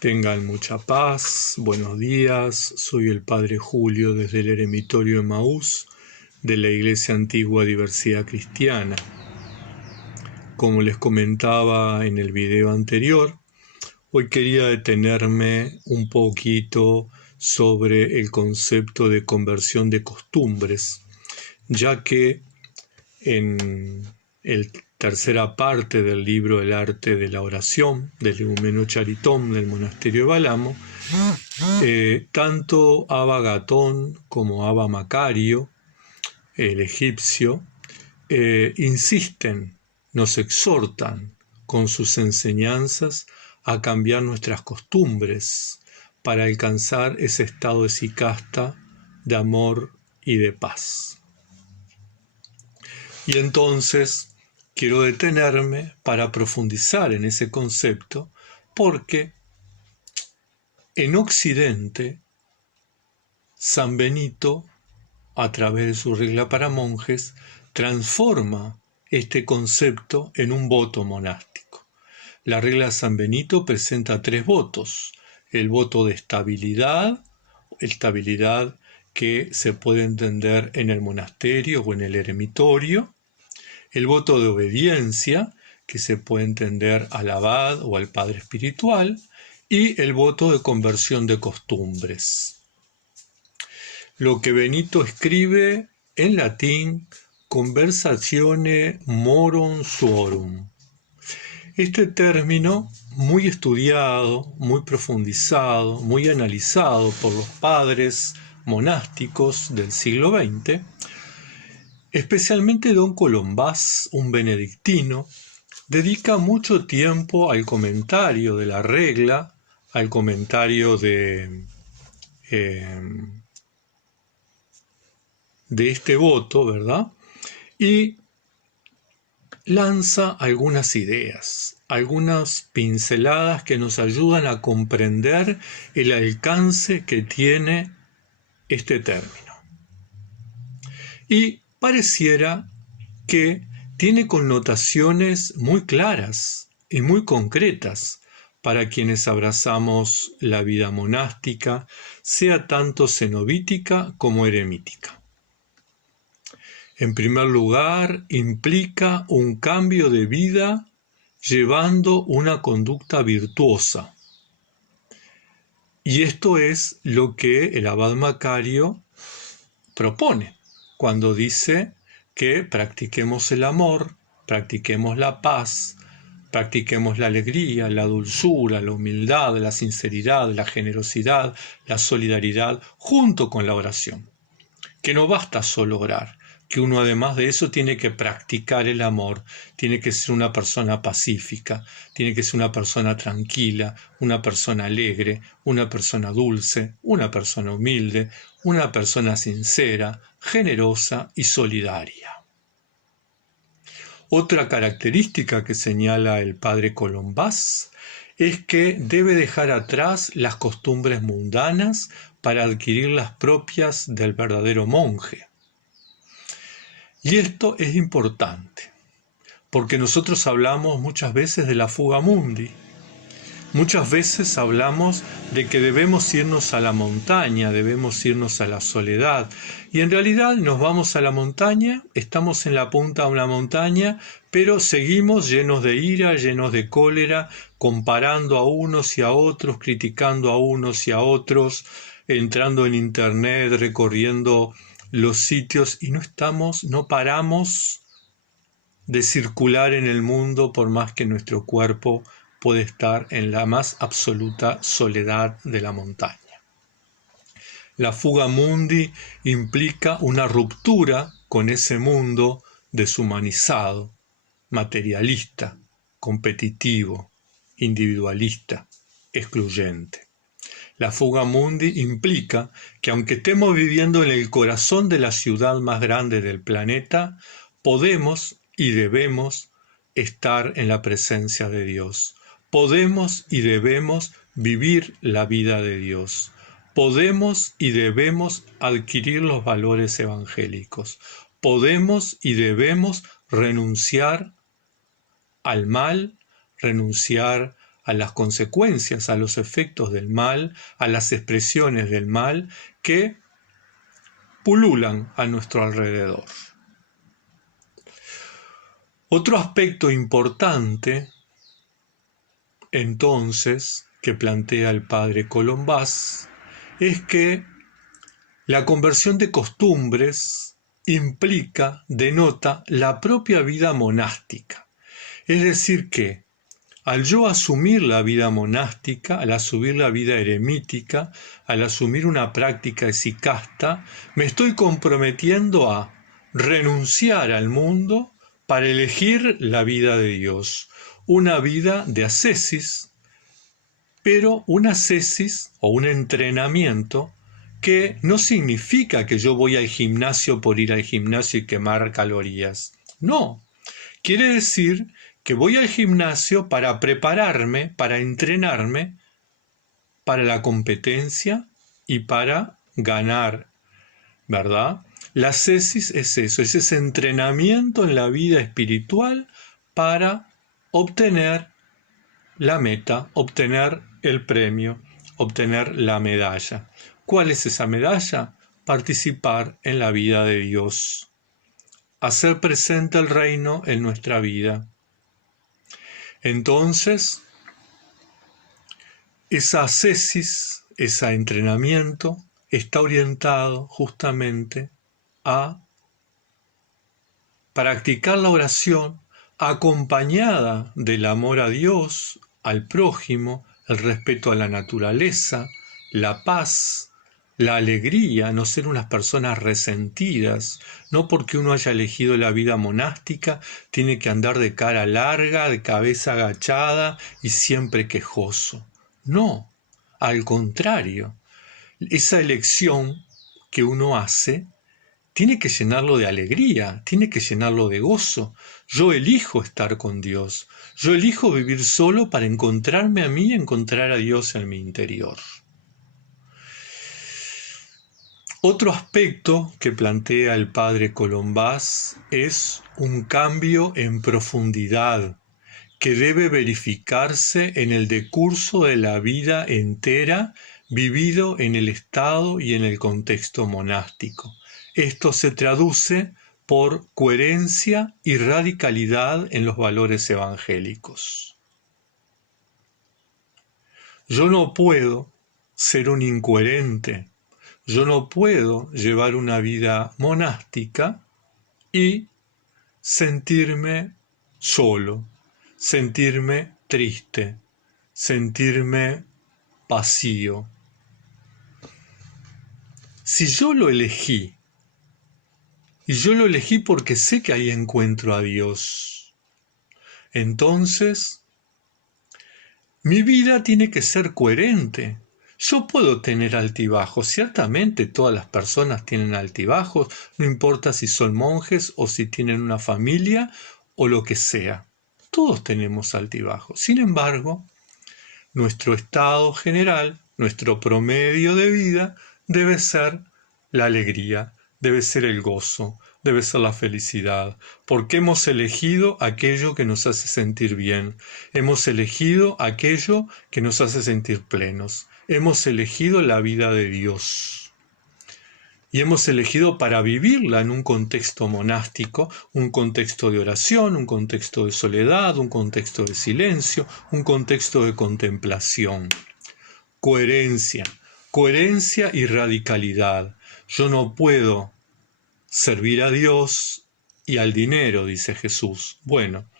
Tengan mucha paz, buenos días, soy el Padre Julio desde el Eremitorio Emaús de la Iglesia Antigua Diversidad Cristiana. Como les comentaba en el video anterior, hoy quería detenerme un poquito sobre el concepto de conversión de costumbres, ya que en la tercera parte del libro El arte de la oración, del Egumeno Charitón del monasterio de Balamo, tanto Abba Gatón como Abba Macario, el egipcio, insisten, nos exhortan con sus enseñanzas a cambiar nuestras costumbres para alcanzar ese estado de sicasta, de amor y de paz. Y entonces quiero detenerme para profundizar en ese concepto, porque en Occidente, San Benito, a través de su regla para monjes, transforma este concepto en un voto monástico. La regla de San Benito presenta 3 votos: el voto de estabilidad que se puede entender en el monasterio o en el eremitorio, el voto de obediencia, que se puede entender al abad o al padre espiritual, y el voto de conversión de costumbres. Lo que Benito escribe en latín, conversatione morum suorum. Este término, muy estudiado, muy profundizado, muy analizado por los padres monásticos del siglo XX, especialmente don Colombás, un benedictino, dedica mucho tiempo al comentario de la regla, al comentario de este voto, ¿verdad? Y lanza algunas ideas, algunas pinceladas que nos ayudan a comprender el alcance que tiene este término. Y pareciera que tiene connotaciones muy claras y muy concretas para quienes abrazamos la vida monástica, sea tanto cenobítica como eremítica. En primer lugar, implica un cambio de vida llevando una conducta virtuosa. Y esto es lo que el abad Macario propone cuando dice que practiquemos el amor, practiquemos la paz, practiquemos la alegría, la dulzura, la humildad, la sinceridad, la generosidad, la solidaridad, junto con la oración. Que no basta solo orar, que uno además de eso tiene que practicar el amor, tiene que ser una persona pacífica, tiene que ser una persona tranquila, una persona alegre, una persona dulce, una persona humilde, una persona sincera, generosa y solidaria. Otra característica que señala el padre Colombás es que debe dejar atrás las costumbres mundanas para adquirir las propias del verdadero monje. Y esto es importante, porque nosotros hablamos muchas veces de la fuga mundi. Muchas veces hablamos de que debemos irnos a la montaña, debemos irnos a la soledad. Y en realidad nos vamos a la montaña, estamos en la punta de una montaña, pero seguimos llenos de ira, llenos de cólera, comparando a unos y a otros, criticando a unos y a otros, entrando en internet, recorriendo los sitios, y no paramos de circular en el mundo por más que nuestro cuerpo puede estar en la más absoluta soledad de la montaña. La fuga mundi implica una ruptura con ese mundo deshumanizado, materialista, competitivo, individualista, excluyente. La fuga mundi implica que aunque estemos viviendo en el corazón de la ciudad más grande del planeta, podemos y debemos estar en la presencia de Dios. Podemos y debemos vivir la vida de Dios. Podemos y debemos adquirir los valores evangélicos. Podemos y debemos renunciar al mal, renunciar a las consecuencias, a los efectos del mal, a las expresiones del mal que pululan a nuestro alrededor. Otro aspecto importante, entonces, que plantea el padre Colombás, es que la conversión de costumbres implica, denota la propia vida monástica. Es decir que, al yo asumir la vida monástica, al asumir la vida eremítica, al asumir una práctica esicasta, me estoy comprometiendo a renunciar al mundo para elegir la vida de Dios, una vida de ascesis, pero un ascesis o un entrenamiento que no significa que yo voy al gimnasio por ir al gimnasio y quemar calorías. No, quiere decir que voy al gimnasio para prepararme, para entrenarme para la competencia y para ganar, ¿verdad? La ascesis es eso, es ese entrenamiento en la vida espiritual para obtener la meta, obtener el premio, obtener la medalla. ¿Cuál es esa medalla? Participar en la vida de Dios, hacer presente el reino en nuestra vida. Entonces, esa ascesis, ese entrenamiento, está orientado justamente a practicar la oración acompañada del amor a Dios, al prójimo, el respeto a la naturaleza, la paz, la alegría, no ser unas personas resentidas. No porque uno haya elegido la vida monástica tiene que andar de cara larga, de cabeza agachada y siempre quejoso. No, al contrario, esa elección que uno hace tiene que llenarlo de alegría, tiene que llenarlo de gozo. Yo elijo estar con Dios, yo elijo vivir solo para encontrarme a mí y encontrar a Dios en mi interior. Otro aspecto que plantea el padre Colombás es un cambio en profundidad que debe verificarse en el decurso de la vida entera vivido en el estado y en el contexto monástico. Esto se traduce por coherencia y radicalidad en los valores evangélicos. Yo no puedo ser un incoherente, yo no puedo llevar una vida monástica y sentirme solo, sentirme triste, sentirme vacío. Si yo lo elegí, y yo lo elegí porque sé que ahí encuentro a Dios, entonces mi vida tiene que ser coherente. Yo puedo tener altibajos, ciertamente todas las personas tienen altibajos, no importa si son monjes o si tienen una familia o lo que sea. Todos tenemos altibajos. Sin embargo, nuestro estado general, nuestro promedio de vida debe ser la alegría, debe ser el gozo, debe ser la felicidad, porque hemos elegido aquello que nos hace sentir bien, hemos elegido aquello que nos hace sentir plenos, hemos elegido la vida de Dios. Y hemos elegido para vivirla en un contexto monástico, un contexto de oración, un contexto de soledad, un contexto de silencio, un contexto de contemplación. Coherencia, coherencia y radicalidad. Yo no puedo servir a Dios y al dinero, dice Jesús. Bueno,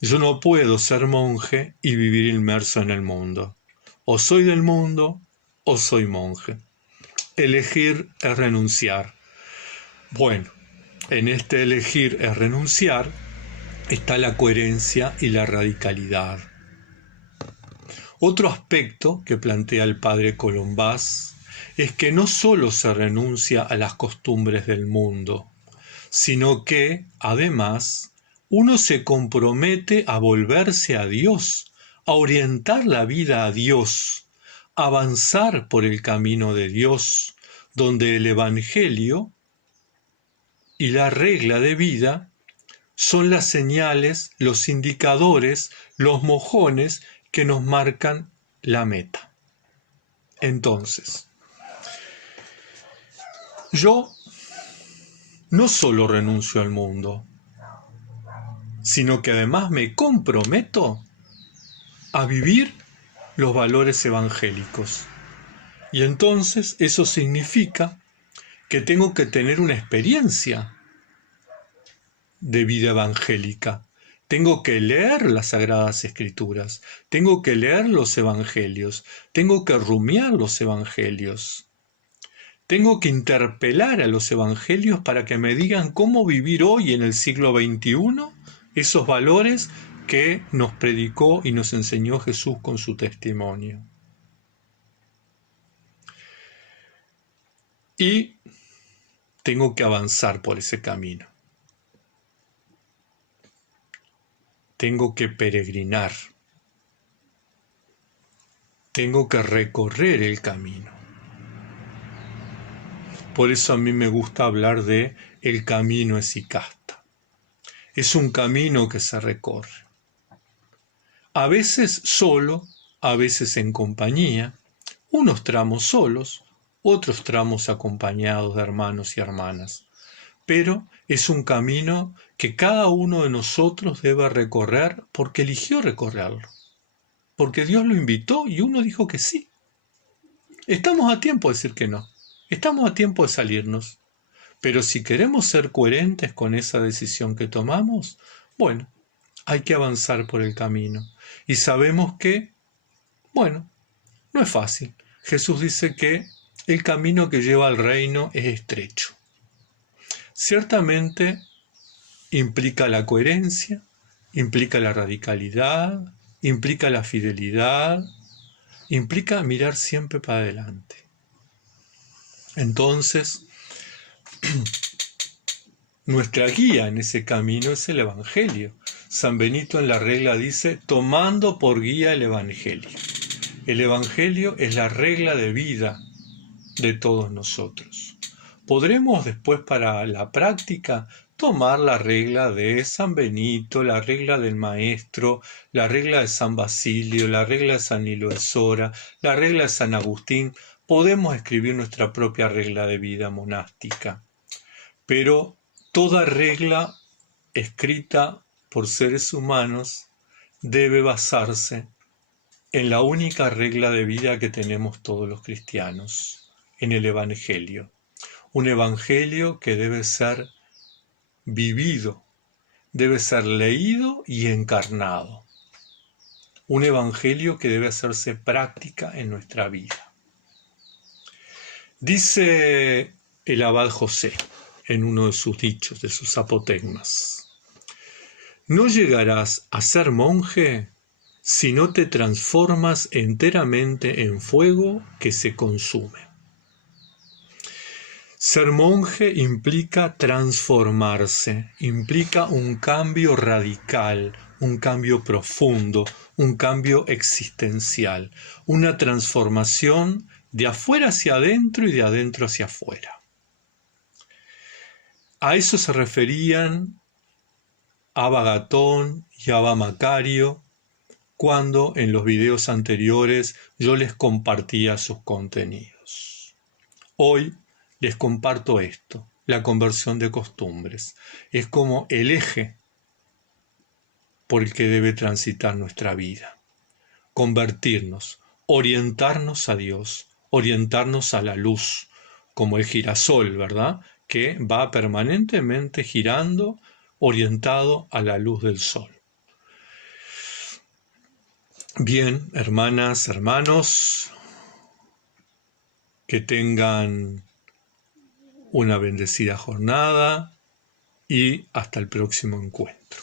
yo no puedo ser monje y vivir inmerso en el mundo. O soy del mundo o soy monje. Elegir es renunciar. Bueno, en este elegir es renunciar está la coherencia y la radicalidad. Otro aspecto que plantea el padre Colombás es que no solo se renuncia a las costumbres del mundo, sino que, además, uno se compromete a volverse a Dios, a orientar la vida a Dios, avanzar por el camino de Dios, donde el Evangelio y la regla de vida son las señales, los indicadores, los mojones que nos marcan la meta. Entonces, yo no solo renuncio al mundo, sino que además me comprometo a vivir los valores evangélicos. Y entonces eso significa que tengo que tener una experiencia de vida evangélica. Tengo que leer las Sagradas Escrituras, tengo que leer los Evangelios, tengo que rumiar los Evangelios. Tengo que interpelar a los Evangelios para que me digan cómo vivir hoy en el siglo XXI esos valores que nos predicó y nos enseñó Jesús con su testimonio. Y tengo que avanzar por ese camino. Tengo que peregrinar. Tengo que recorrer el camino. Por eso a mí me gusta hablar de el camino esicasta. Es un camino que se recorre. A veces solo, a veces en compañía, unos tramos solos, otros tramos acompañados de hermanos y hermanas. Pero es un camino que cada uno de nosotros debe recorrer porque eligió recorrerlo. Porque Dios lo invitó y uno dijo que sí. Estamos a tiempo de decir que no. Estamos a tiempo de salirnos. Pero si queremos ser coherentes con esa decisión que tomamos, bueno, hay que avanzar por el camino. Y sabemos que, bueno, no es fácil. Jesús dice que el camino que lleva al reino es estrecho. Ciertamente implica la coherencia, implica la radicalidad, implica la fidelidad, implica mirar siempre para adelante. Entonces, nuestra guía en ese camino es el Evangelio. San Benito en la regla dice, tomando por guía el Evangelio. El Evangelio es la regla de vida de todos nosotros. Podremos después para la práctica tomar la regla de San Benito, la regla del Maestro, la regla de San Basilio, la regla de San Nilo de Sora, la regla de San Agustín. Podemos escribir nuestra propia regla de vida monástica. Pero toda regla escrita por seres humanos debe basarse en la única regla de vida que tenemos todos los cristianos, en el Evangelio. Un Evangelio que debe ser vivido, debe ser leído y encarnado. Un Evangelio que debe hacerse práctica en nuestra vida. Dice el abad José en uno de sus dichos, de sus apotegmas: no llegarás a ser monje si no te transformas enteramente en fuego que se consume. Ser monje implica transformarse, implica un cambio radical, un cambio profundo, un cambio existencial, una transformación de afuera hacia adentro y de adentro hacia afuera. A eso se referían Abba Gatón y Abba Macario cuando en los videos anteriores yo les compartía sus contenidos. Hoy les comparto esto, la conversión de costumbres. Es como el eje por el que debe transitar nuestra vida. Convertirnos, orientarnos a Dios, orientarnos a la luz, como el girasol, ¿verdad? Que va permanentemente girando, orientado a la luz del sol. Bien, hermanas, hermanos, que tengan una bendecida jornada y hasta el próximo encuentro.